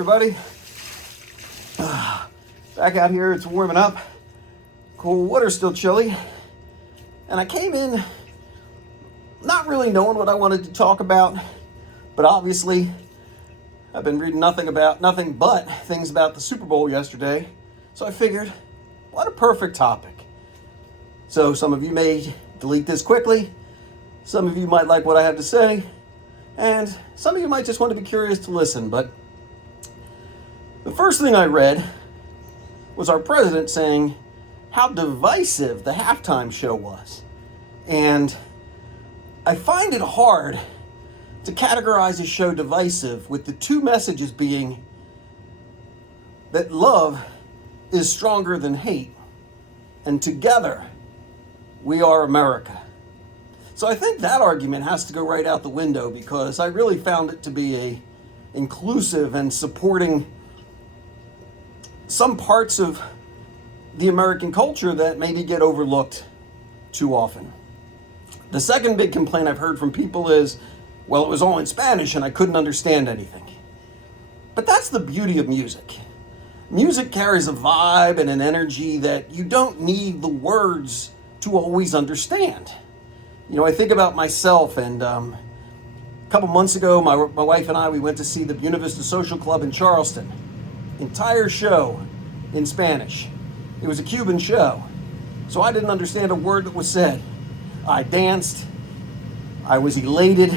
everybody. Back out here, it's warming up. Cool water's still chilly. And I came in not really knowing what I wanted to talk about, but obviously I've been reading nothing but things about the Super Bowl yesterday. So I figured, what a perfect topic. So some of you may delete this quickly. Some of you might like what I have to say. And some of you might just want to be curious to listen. But the first thing I read was our president saying how divisive the halftime show was. And I find it hard to categorize a show divisive with the two messages being that love is stronger than hate, and together we are America. So I think that argument has to go right out the window, because I really found it to be a inclusive and supporting some parts of the American culture that maybe get overlooked too often. The second big complaint I've heard from people is, well, it was all in Spanish and I couldn't understand anything. But that's the beauty of music. Music carries a vibe and an energy that you don't need the words to always understand. You know, I think about myself, and a couple months ago, my wife and I, we went to see the Buena Vista Social Club in Charleston. Entire show in Spanish. It was a Cuban show, so I didn't understand a word that was said. I danced. I was elated.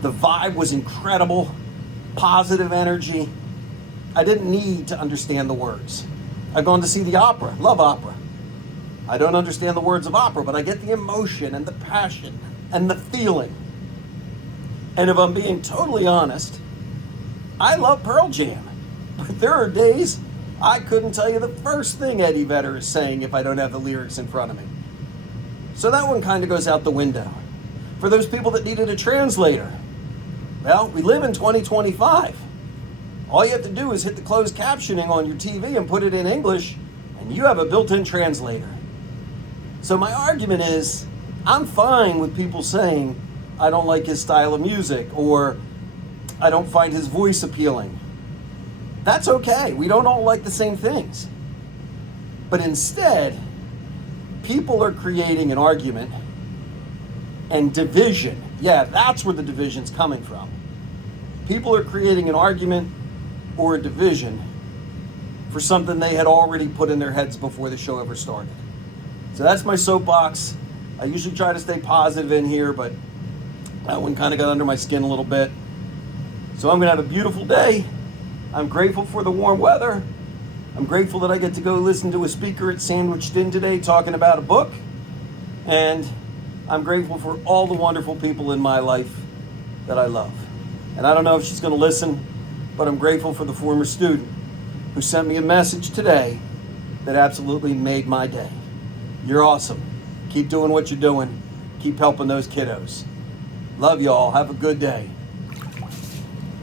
The vibe was incredible. Positive energy. I didn't need to understand the words. I've gone to see the opera, love opera. I don't understand the words of opera, but I get the emotion and the passion and the feeling. And if I'm being totally honest, I love Pearl Jam. But there are days I couldn't tell you the first thing Eddie Vedder is saying if I don't have the lyrics in front of me. So that one kind of goes out the window. For those people that needed a translator, well, we live in 2025. All you have to do is hit the closed captioning on your TV and put it in English, and you have a built-in translator. So my argument is, I'm fine with people saying, I don't like his style of music, or I don't find his voice appealing. That's okay. We don't all like the same things. But instead, people are creating an argument and division. Yeah, that's where the division's coming from. People are creating an argument or a division for something they had already put in their heads before the show ever started. So that's my soapbox. I usually try to stay positive in here, but that one kind of got under my skin a little bit. So I'm going to have a beautiful day. I'm grateful for the warm weather. I'm grateful that I get to go listen to a speaker at Sandwiched In today talking about a book. And I'm grateful for all the wonderful people in my life that I love. And I don't know if she's going to listen, but I'm grateful for the former student who sent me a message today that absolutely made my day. You're awesome. Keep doing what you're doing. Keep helping those kiddos. Love y'all. Have a good day.